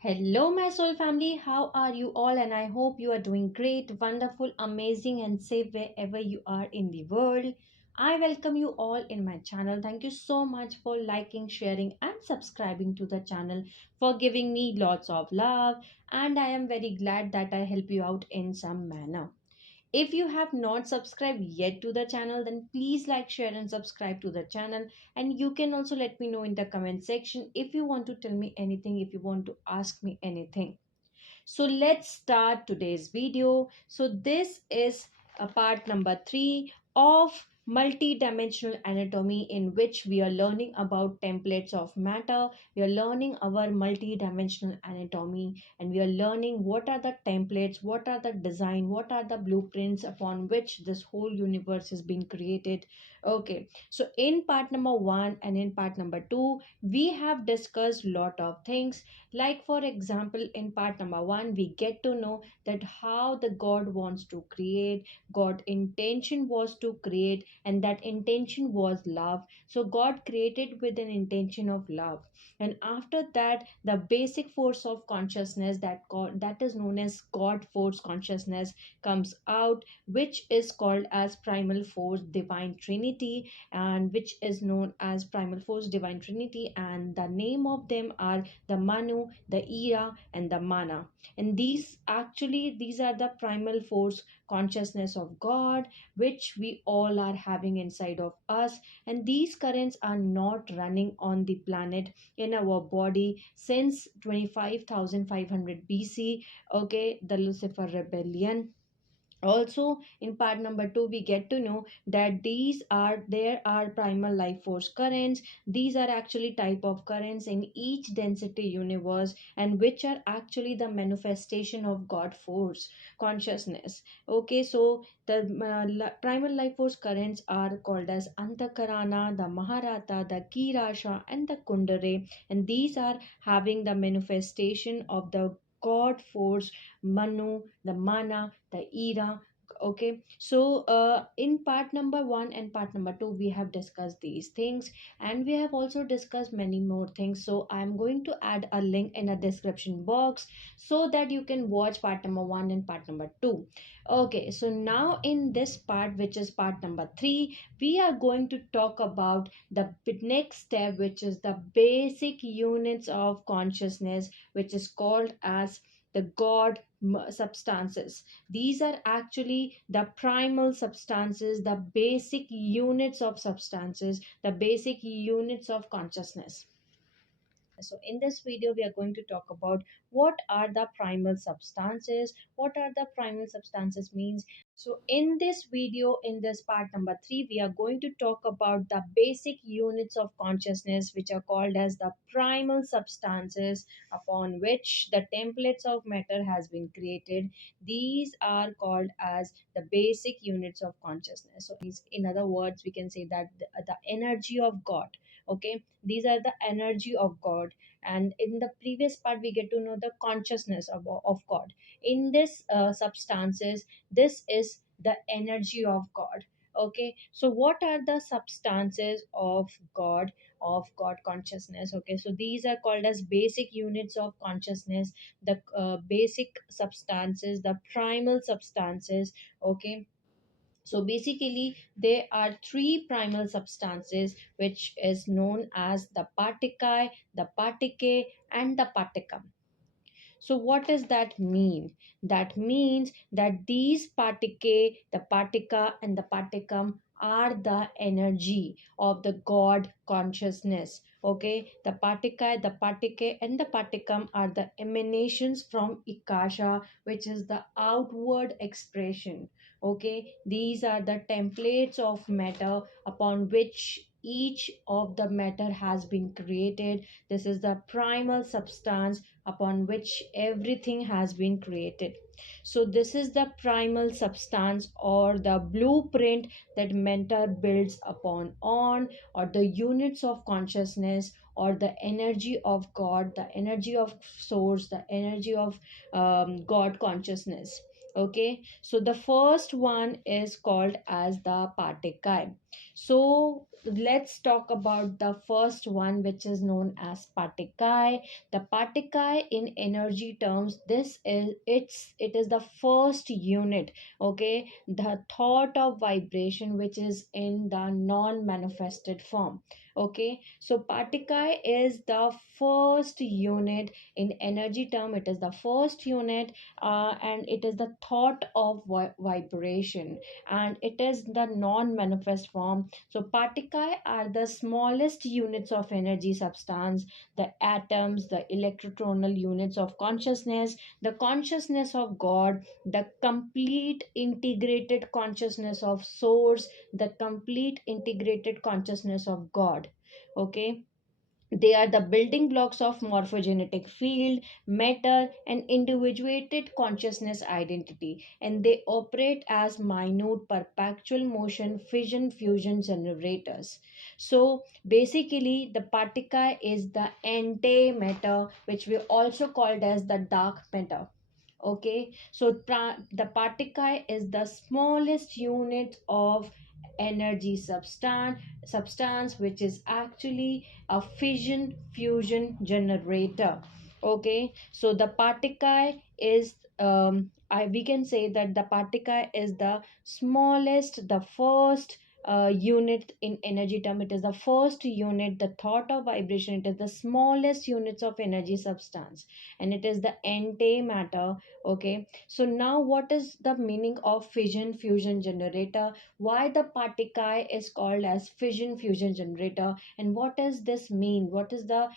Hello, my soul family. How are you all? And I hope you are doing great, wonderful, amazing, and safe wherever you are in the world. I welcome you all in my channel. Thank you so much for liking, sharing, and subscribing to the channel, for giving me lots of love. And I am very glad that I help you out in some manner. If you have not subscribed yet to the channel, then please like, share, and subscribe to the channel. And you can also let me know in the comment section if you want to tell me anything, if you want to ask me anything. So let's start today's video. So this is a part number 3 of multidimensional anatomy, in which we are learning about templates of matter. We are learning our multidimensional anatomy, and we are learning what are the templates, what are the design, what are the blueprints upon which this whole universe has been created. Okay, so in part number 1 and in part number 2 we have discussed lot of things. Like, for example, in part number 1 we get to know that how the god wants to create. God intention was to create, and that intention was love. So God created with an intention of love. And after that, the basic force of consciousness, that is known as god force consciousness, comes out, which is called as primal force divine trinity, and which is known as primal force divine trinity. And the name of them are the Manu, the Ira, and the Mana. And these are the primal force consciousness of God, which we all are having inside of us. And these currents are not running on the planet in our body since 25,500 BC. Okay, the Lucifer rebellion. Also in part number 2 we get to know that there are primal life force currents. These are actually type of currents in each density universe, and which are actually the manifestation of god force consciousness. Okay, so the primal life force currents are called as antakarana, the maharata, the kirasha, and the kundare. And these are having the manifestation of the god force Manu, the Mana, the Ira. Okay, so in part number 1 and part number 2 we have discussed these things, and we have also discussed many more things. So I am going to add a link in a description box so that you can watch part number 1 and part number 2. Okay, so now in this part, which is part number 3, we are going to talk about the next step, which is the basic units of consciousness, which is called as the god substances. These are actually the primal substances, the basic units of substances, the basic units of consciousness. So in this video we are going to talk about what are the primal substances, what are the primal substances means. So in this video, in this part number 3, we are going to talk about the basic units of consciousness, which are called as the primal substances, upon which the templates of matter has been created. These are called as the basic units of consciousness. So in other words, we can say that the energy of god. Okay, these are the energy of god. And in the previous part we get to know the consciousness of god. In this substances, this is the energy of god. Okay, so what are the substances of god consciousness? Okay, so these are called as basic units of consciousness, the basic substances, the primal substances. Okay, so basically, there are three primal substances, which is known as the partii, the partike, and the particum. So what does that mean? That means that these partike, the partika, and the particum are the energy of the God consciousness. Okay, the partika, the partike, and the particum are the emanations from Ikasha, which is the outward expression. Okay, these are the templates of matter upon which each of the matter has been created. This is the primal substance upon which everything has been created. So this is the primal substance, or the blueprint that mentor builds upon on, or the units of consciousness, or the energy of god, the energy of source, the energy of god consciousness. Okay, so the first one is called as the partikai. So let's talk about the first one, which is known as particle. The particle in energy terms, it is the first unit, okay, the thought of vibration which is in the non manifested form. Okay, so particle is the first unit in energy term, it is the first unit, and it is the thought of vibration, and it is the non manifest form. So particles are the smallest units of energy substance, the atoms, the electronal units of consciousness, the consciousness of God, the complete integrated consciousness of source, the complete integrated consciousness of God. Okay, they are the building blocks of morphogenetic field, matter, and individuated consciousness identity, and they operate as minute perpetual motion fission fusion generators. So basically, the particle is the antimatter, which we also called as the dark matter. Okay, so the particle is the smallest unit of energy substance which is actually a fission fusion generator. Okay, so the particle is we can say that the particle is the smallest, the first unit in energy term, it is the first unit, the thought of vibration, it is the smallest units of energy substance, and it is the antimatter. Okay, so now what is the meaning of fission fusion generator? Why the particle is called as fission fusion generator, and what does this mean? What is the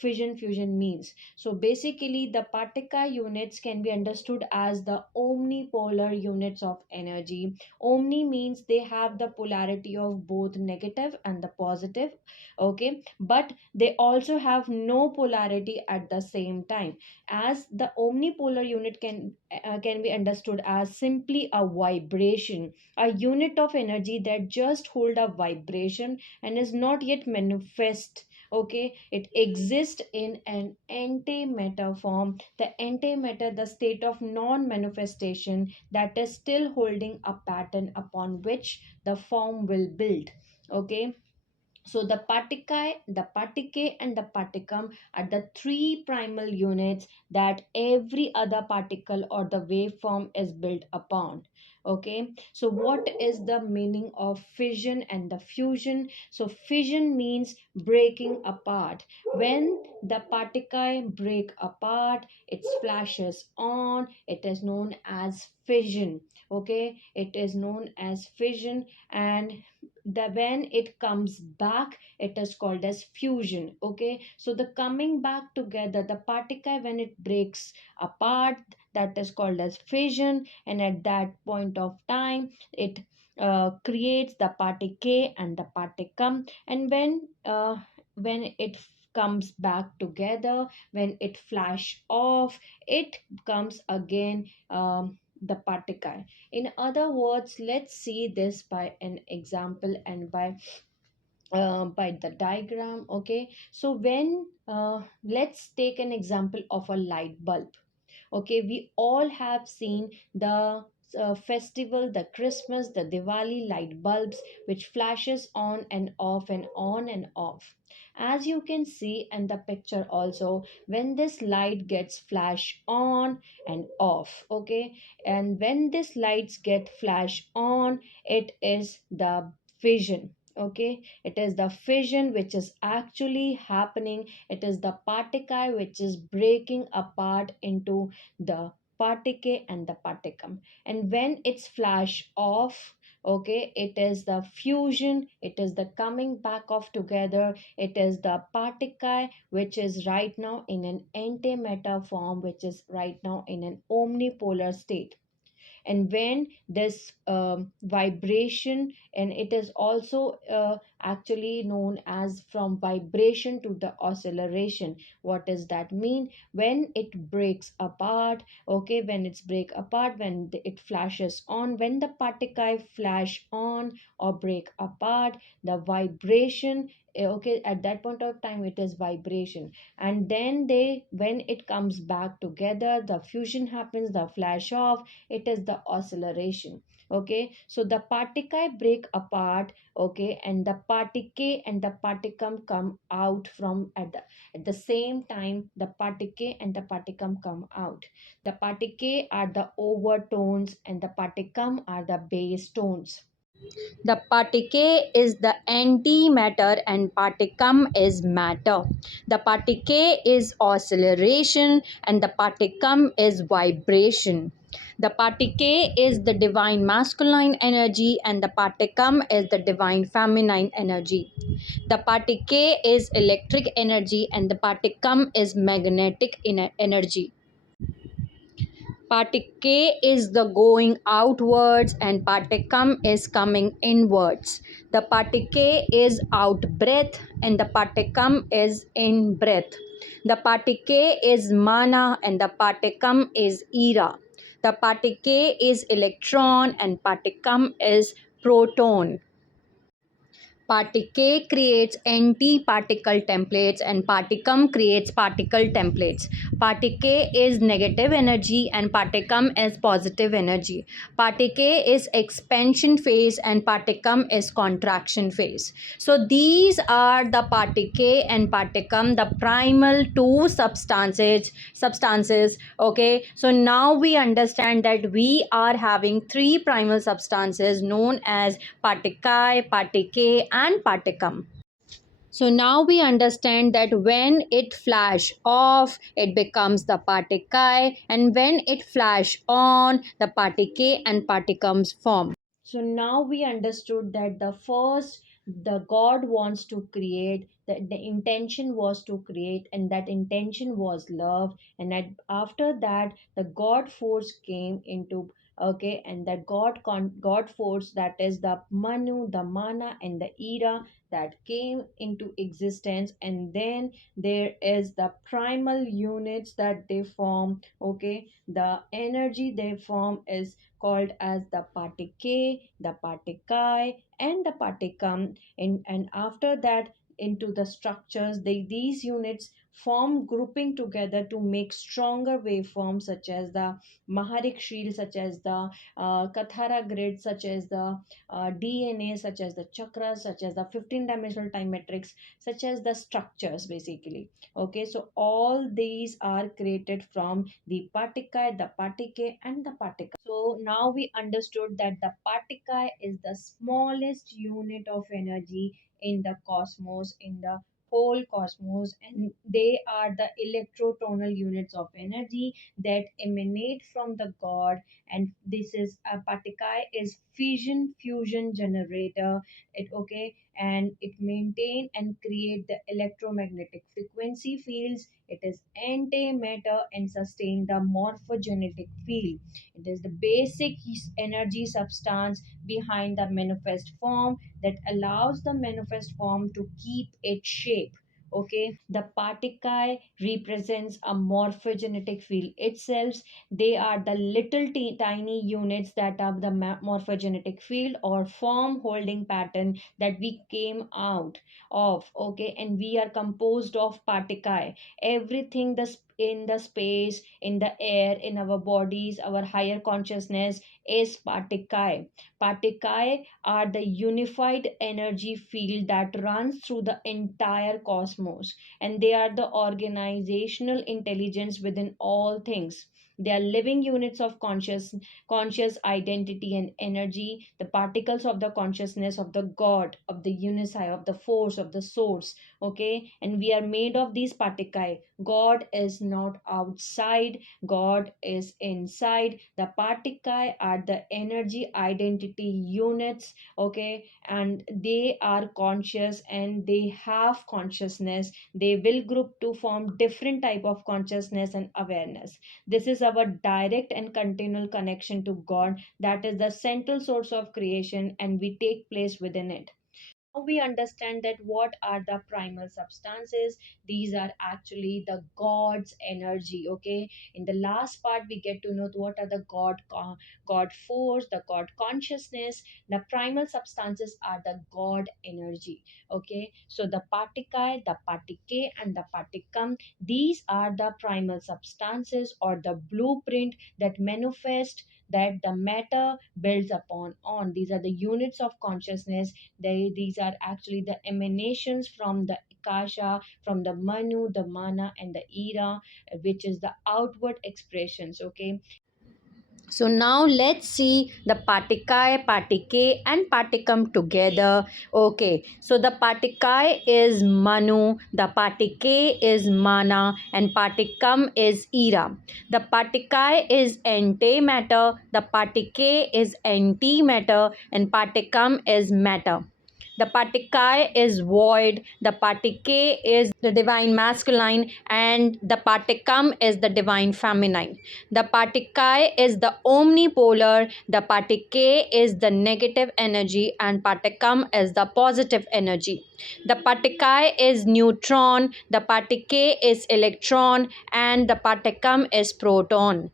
fission fusion means? So basically, the particle units can be understood as the omnipolar units of energy. Omni means they have the polarity of both negative and the positive. Okay, but they also have no polarity at the same time, as the omnipolar unit can be understood as simply a vibration, a unit of energy that just hold a vibration and is not yet manifest. Okay, it exists in an antimatter form, the antimatter, the state of non manifestation that is still holding a pattern upon which the form will build. Okay, so the particle and the particum are the three primal units that every other particle or the waveform is built upon. Okay, so what is the meaning of fission and the fusion? So fission means breaking apart. When the particle break apart, it flashes on, it is known as fission. Okay, it is known as fission, and the when it comes back, it is called as fusion. Okay, so the coming back together, the particle when it breaks apart, that is called as fission, and at that point of time it creates the particle and the particum, and when it comes back together, when it flash off, it comes again, the particle. In other words, let's see this by an example and by the diagram. Okay, so when let's take an example of a light bulb. Okay, we all have seen the festival, the Christmas, the Diwali light bulbs which flashes on and off and on and off. As you can see in the picture also, when this light gets flash on and off. Okay, and when this lights get flash on, it is the fission. Okay, it is the fission which is actually happening. It is the particle which is breaking apart into the particle and the particum, and when it's flash off, okay, it is the fusion, it is the coming back of together, it is the particle which is right now in an antimatter form, which is right now in an omnipolar state. And when this vibration, and it is also actually known as from vibration to the oscillation. What does that mean? When it breaks apart, okay, when it's break apart, when it flashes on, when the particle flash on or break apart, the vibration, okay, at that point of time it is vibration, and then they when it comes back together, the fusion happens, the flash off, it is the oscillation. Okay, so the particle break apart, okay, and the particle and the particum come out from at the same time. The particle and the particum come out. The particle are the overtones and the particum are the base tones. The particle is the antimatter and particum is matter. The particle is oscillation and the particum is vibration. The particle is the divine masculine energy and the particum is the divine feminine energy. The particle is electric energy and the particum is magnetic energy. Partike is the going outwards and particum is coming inwards. The partike is out breath and the particum is in breath. The partike is mana and the particum is era. The partike is electron and particum is proton. Particule creates anti-particle templates and particum creates particle templates. Particle is negative energy and particum is positive energy. Particle is expansion phase and particum is contraction phase. So these are the particle and particum, the primal two substances. Okay, so now we understand that we are having three primal substances known as particle, particle, and particum. So now we understand that when it flash off, it becomes the particle, and when it flash on, the particle and particums form. So now we understood that the first, the God wants to create, that the intention was to create, and that intention was love, and that after that the God force came into, okay, and that God force, that is the Manu, the Mana, and the Era, that came into existence, and then there is the primal units that they form. Okay, the energy they form is called as the particle, the particle, and the particum. And after that, into the structures, these units form grouping together to make stronger waveforms, such as the Maharik shield, such as the Kathara grid, such as the DNA, such as the chakras, such as the 15 dimensional time matrix, such as the structures basically. Okay, so all these are created from the particle, and the particle. So now we understood that the particle is the smallest unit of energy in the cosmos, in the whole cosmos, and they are the electrotonal units of energy that emanate from the God. And this is a particle is fission fusion generator. It, okay, and it maintain and create the electromagnetic frequency fields. It is antimatter and sustain the morphogenetic field. It is the basic energy substance behind the manifest form that allows the manifest form to keep its shape. Okay, the particle represents a morphogenetic field itself. They are the little tiny units that are the morphogenetic field or form holding pattern that we came out of. Okay, and we are composed of particle. Everything in the space, in the air, in our bodies, our higher consciousness is particle. Particle are the unified energy field that runs through the entire cosmos, and they are the organizational intelligence within all things. They are living units of conscious identity and energy, the particles of the consciousness of the God, of the unicy, of the force, of the source. Okay, and we are made of these particle. God is not outside, God is inside. The particle are the energy identity units. Okay, and they are conscious and they have consciousness. They will group to form different type of consciousness and awareness. This is our direct and continual connection to God, that is the central source of creation, and we take place within it. Now we understand that what are the primal substances. These are actually the God's energy. Okay, in the last part we get to know what are the God force, the God consciousness. The primal substances are the God energy. Okay, so the particle, and the particum, these are the primal substances or the blueprint that manifest that the matter builds upon on. These are the units of consciousness. These are actually the emanations from the akasha, from the manu, the mana, and the era, which is the outward expressions. Okay, so now let's see the partikai, partike, and particum together. Okay, so the partikai is Manu, the partike is Mana, and particum is Ira. The partikai is antimatter, the partike is antimatter, and particum is matter. The partikai is void, the partike is the divine masculine, and the particum is the divine feminine. The partikai is the omnipolar, the partike is the negative energy, and particum is the positive energy. The partikai is neutron, the partike is electron, and the particum is proton.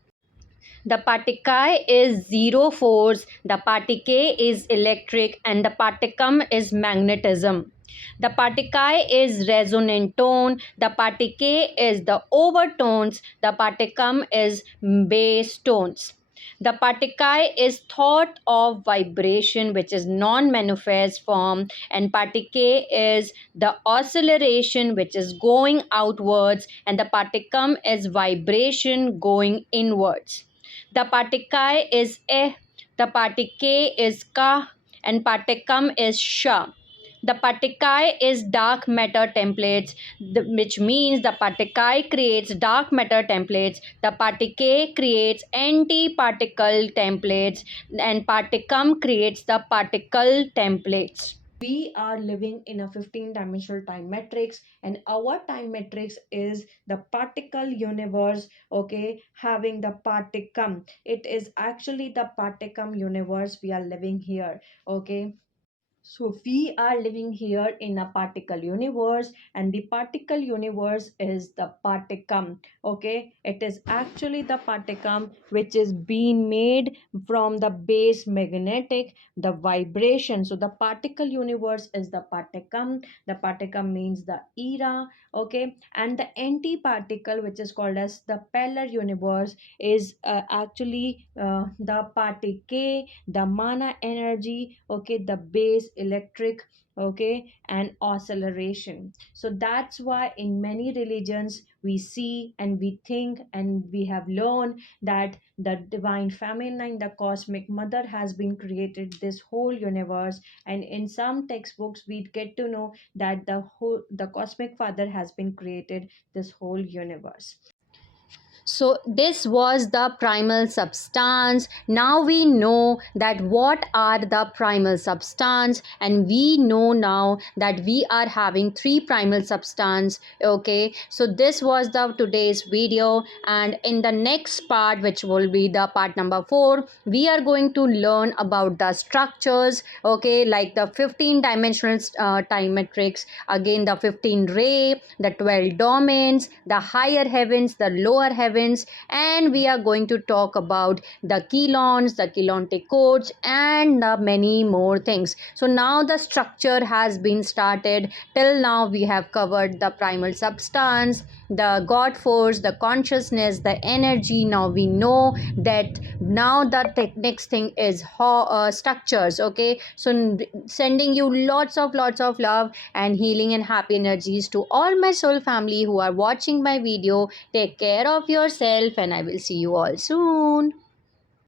The particle is zero force, the particle is electric, and the particum is magnetism. The particle is resonant tone, the particle is the overtones, the particum is bass tones. The particle is thought of vibration, which is non-manifest form, and particle is the oscillation, which is going outwards, and the particum is vibration going inwards. The particle is eh, the particle is ka, and particum is sha. The particle is dark matter templates, which means the particle creates dark matter templates, the particle creates anti-particle templates, and particum creates the particle templates. We are living in a 15-dimensional time matrix, and our time matrix is the particle universe. Okay, having the particum, it is actually the particum universe we are living here. Okay, so we are living here in a particle universe, and the particle universe is the particum. Okay, it is actually the particum which is being made from the base magnetic, the vibration. So the particle universe is the particum. The particum means the era. Okay, and the anti-particle, which is called as the polar universe, is actually the particle, the mana energy. Okay, the base electric, okay, and oscillation. So that's why in many religions we see and we think and we have learned that the divine feminine, the cosmic mother, has been created this whole universe, and in some textbooks we get to know that the cosmic father has been created this whole universe. So this was the primal substance. Now we know that what are the primal substance, and we know now that we are having three primal substance. Okay, so this was the today's video, and in the next part, which will be the part number 4, we are going to learn about the structures. Okay, like the 15 dimensional time matrix, again the 15 ray, the 12 domains, the higher heavens, the lower heavens, and we are going to talk about the chelons, the chelontic codes, and many more things. So now the structure has been started. Till now we have covered the primal substance, the god force, the consciousness, the energy. Now we know that now the next thing is structures. Okay, so sending you lots of love and healing and happy energies to all my soul family who are watching my video. Take care of yourself, and I will see you all soon.